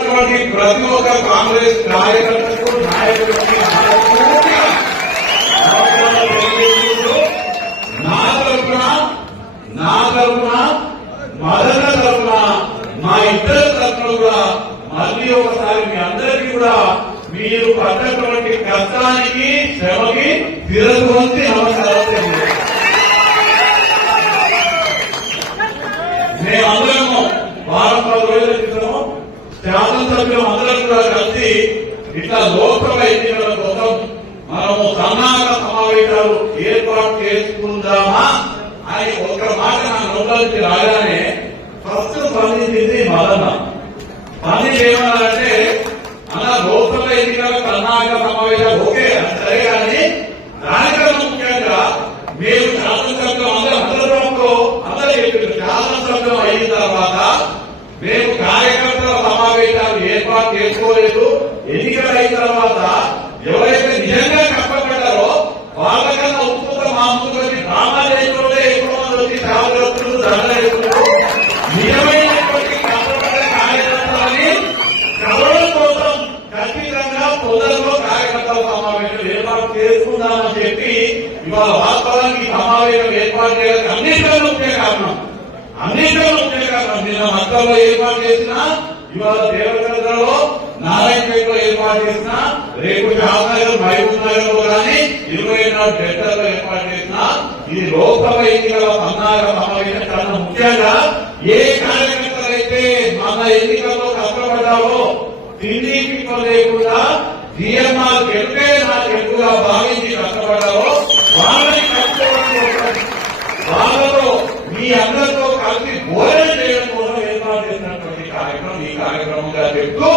ప్రతి ఒక్క కాంగ్రెస్ కార్యకర్తకు నాయకుడికి నా తరఫున మదన తరఫున మా ఇద్దరు తరఫున కూడా మళ్ళీ ఒకసారి మీ అందరికీ కూడా మీరు పడ్డటువంటి కష్టానికి శ్రమకి తిరగ వంచి నమస్కారం. మేమందరము వారం 10 రోజుల క్రితము శాసనసభ్యులు అందరం కూడా కలిసి ఇట్లా లోక్సభ ఎన్నికల కోసం మనము సన్నాహక సమావేశాలు ఏర్పాటు చేసుకుందామా అని ఒక మాట నా నోట్లోకి రాగానే ఫస్ట్ స్పందించింది మదన. స్పందించి ఏమన్నారంటే అలా లోక్సభ ఎన్నికల సన్నాహక సమావేశాలు ఓకే సరే కానీ దానికన్నా ముఖ్యంగా మేము శాసనసభ్యులు అందరూ చెప్పారు. శాసనసభ్యులు అయిన తర్వాత మేము కార్యకర్తల సమావేశాలు ఏర్పాటు చేసుకోలేదు. ఎన్నికలు అయిన తర్వాత ఎవరైతే నిజంగా కష్టపడ్డారో వాళ్ళకన్నా ఉత్తుగా మామూలుగా డ్రామా చేసుకుంటే ఎక్కువ మంది వచ్చి శాసనసభ్యులు దండ వేస్తున్నారు. నిజమైనటువంటి కష్టపడ్డ కార్యకర్తలని కలవడం కోసం ఖచ్చితంగా తొందరలో కార్యకర్తల సమావేశం ఏర్పాటు చేసుకుందామని చెప్పి ఇవాళ వాస్తవానికి సమావేశం ఏర్పాటు చేయడానికి అన్నింటిలో ముఖ్య కారణం నిన్న మక్కల్లో ఏర్పాటు చేసిన ఇవాళ దేవగఢలో నారాయణపేటలో ఏర్పాటు చేసిన రేపు షాద్నగర్ మహబూబ్ నగర్ లో కానీ 24 డెల్టాలో ఏర్పాటు చేసిన ఇది లోక్సభ ఎన్నికల సన్నాహక సమావేశం కన్నా ముఖ్యంగా ఏ కార్యకర్తలు అయితే మన ఎన్నికల్లో కష్టపడ్డావో తిండి పిక్కలు లేకుండా జిఎంఆర్ గెలిపే నా గెలుపుగా భావించి కష్టపడ్డావో వాళ్ళని కష్టపడి వాళ్ళతో మీ అందరితో కలిసి భోజనం చేయడం కోసం ఏర్పాటు చేసినటువంటి కార్యక్రమం ఈ కార్యక్రమంగా చెప్తూ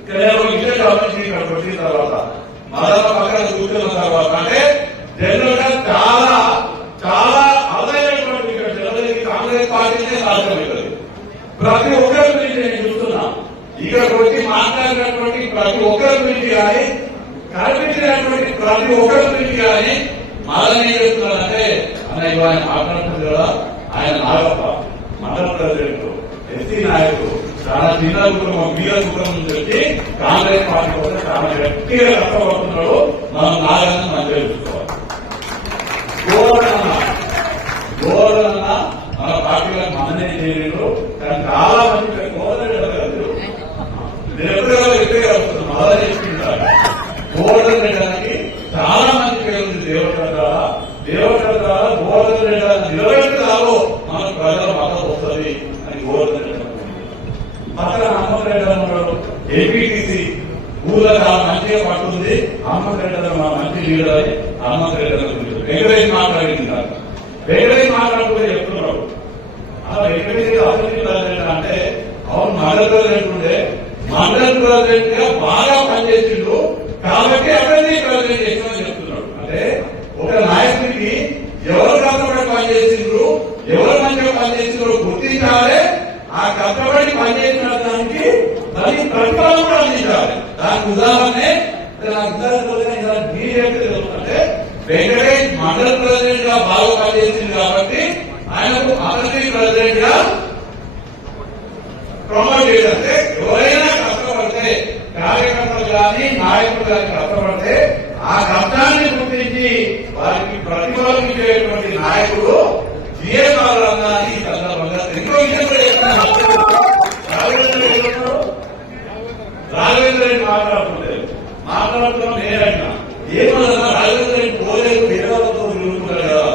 ఇక్కడికి వచ్చిన తర్వాత మరొక పక్కన కూర్చున్న తర్వాత అంటే జనరల్ గా చాలా అదైనటువంటి జనరల్ కాంగ్రెస్ పార్టీనే సాధ్యమవుతుంది. ప్రతి ఒక్కరి గురించి నేను చూస్తున్నా ఇక్కడికి వచ్చి మాట్లాడినటువంటి ప్రతి ఒక్కరి గురించి కానీ కనిపించినటువంటి ప్రతి ఒక్కరి గురించి కానీ మళ్ళీ ఏం చెప్తున్నారంటే అన్న ఇవాళ మాట్లాడుతుంది కదా ఆయన నాగప్ప మండల ప్రెసిడెంట్ ఎస్సీ నాయకుడు చాలా చిన్న కుటుంబం మీర కుటుంబం నుంచి కాంగ్రెస్ పార్టీ కోసం చాలా గట్టిగా కష్టపడుతున్నాడు. మనం నాగన్న మంచిగా చూసుకోవాలి. గోవర్ధన మన పార్టీలో మననే చేయలేదు కానీ చాలా మంది గోవర్ధన నేను ఎప్పుడు ఎక్కడికి వస్తున్నాను మళ్ళా చేసుకుంటారు. గోవర్ధన రెడ్డానికి చాలా మంది పేరు ఉంది. దేవగఢ ద్వారా గోవర్ధన రెడ్డి నిలబెట్టాలో మన ప్రజల మద్దతు వస్తుంది అని గోవర్ధన రెడ్డి పక్కన హనుమంత్ రెడ్డి అన్నాడు. ఏపీటీసీ ఊళ్ళో మంచిగా పట్టుంది. హనుమంత్ రెడ్డి మా మంచి లీడర్ అని హనుమంత్ రెడ్డి వెంకటేష్ మాట్లాడుతున్నారు. వెంకటేష్ మాట్లాడుతూ చెప్తున్నాడు అలా వెంకటేష్ అభివృద్ధి ప్రెసిడెంట్ అంటే అవును మండల ప్రెసిడెంట్ ఉండే మండల ప్రెసిడెంట్ గా బాగా పనిచేసిండు కాబట్టి అభివృద్ధి ప్రెసిడెంట్ చేసిందని చెప్తున్నాడు. అంటే ఒక నాయకుడికి ఎవరు కష్టపడి పనిచేసిండ్రు ఎవరు మంచిగా పనిచేసిండ్రు గుర్తించాలి. ఆ కష్టపడి పనిచేసిన దానికి దానికి ప్రతిఫలం కూడా అందించాలి. దానికి ఉదాహరణే అంటే వెంకటేష్ మండల ప్రెసిడెంట్ గా బాగా పనిచేసింది కాబట్టి ఆయనకు అభివృద్ధి ప్రెసిడెంట్ గా ప్రమోట్ చేయాలంటే ఎవరైనా కష్టపడితే కార్యకర్తలు కానీ నాయకులు కానీ కష్టపడితే ఆ కష్టాన్ని గుర్తించి వారికి ప్రతిఫలం ఇచ్చేటువంటి నాయకుడు జిఎంఆర్ రంగాన్ని ఈ సందర్భంగా ఇంకో విషయం రాఘవేంద్ర రెడ్డి మాట్లాడుతున్నాం నేనైనా ఏమన్నా రాఘవేంద్ర రెడ్డి పోలేదు వేరేతో నిలుపుకున్నారు కదా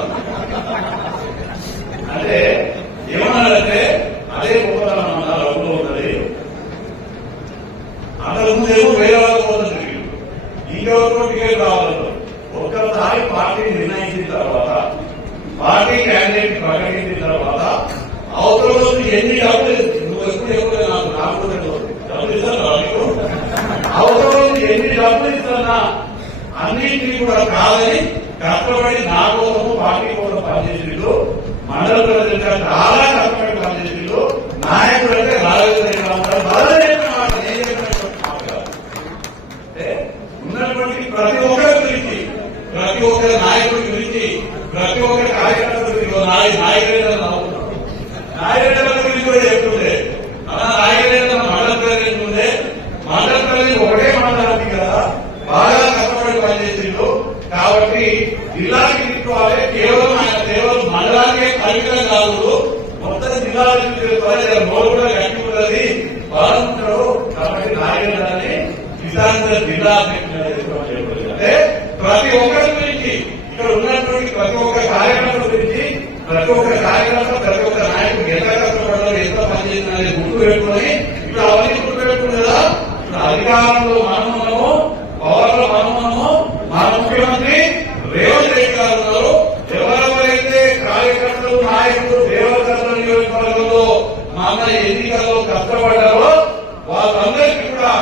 అంటే ఏమన్నారంటే అదే గొప్పతనం అన్న రఘులో ఉన్నది. అంతకుముందేమో వేరే వాళ్ళ కోసం జరిగింది. ఇంకెవరికో టికెట్ రావాలన్నారు. ఒక్కసారి పార్టీ నిర్ణయించిన తర్వాత పార్టీ క్యాండిడేట్ ప్రకటించిన తర్వాత అవతల రోజు ఎన్ని డబ్బులు నువ్వు ఎప్పుడు నాకు డబ్బులు ఇస్తాను నీకు అవతల రోజు ఎన్ని డబ్బులు ఇస్తున్నా అన్నింటినీ కూడా కాదని కష్టపడి నా కోసము పార్టీ కోసం పనిచేసిండు. మండల ప్రెసిడెంట్ గా చాలా కష్టపడి పనిచేసిండు. నాయకుడు అంటే ఉన్నటువంటి ప్రతి ఒక్కరి గురించి ప్రతి ఒక్కరి నాయకుడి గురించి ప్రతి ఒక్కరి కార్యకర్త గురించి నాయకుడు నాయకుల గురించి కూడా చెప్తుండే అలా నాయకుడు మండల ప్రెసిడెంట్ ఉండే ఉంటారో కాబట్టి నాయకులని కిసాన్ జిల్లా అధ్యక్షుడు అంటే ప్రతి ఒక్కరి గురించి ఇక్కడ ఉన్నటువంటి ప్రతి ఒక్క కార్యక్రమం గురించి ప్రతి ఒక్క కార్యక్రమం ప్రతి ఒక్క నాయకుడు ఎంత కష్టపడతారు ఎంత పనిచేసిన గుర్తు పెట్టుకుని ఇప్పుడు అవన్నీ గుర్తు పెట్టుకుంది కదా. ఇప్పుడు అధికారంలో మనమున్నాము, పవర్లో మనమున్నాము, మన ముఖ్యమంత్రి రేవంత్ రెడ్డి గారు ఉన్నారు. ఎవరెవరైతే కార్యకర్తలు నాయకులు దేవకర్తల నియోజకవర్గంలో మన ఎన్నికల్లో కష్టపడ్డారో వాళ్ళందరికీ కూడా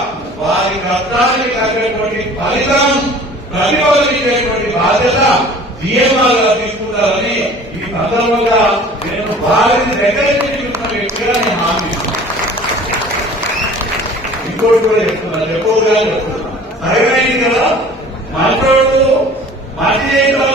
వారి కష్టానికి తగ్గటువంటి ఫలితం ప్రతిఫలించేటువంటి బాధ్యత సీఎంఆర్ గా తీసుకుంటారని ఈ సందర్భంగా నేను వారిని దగ్గర నుంచి చూసిన వ్యక్తిగా నేను హామీ ఇంకోటి కూడా చెప్తున్నా, చెప్పవుగా చెప్తున్నా. సరైనది కదా, మంత్రుడు మంచి చేయడం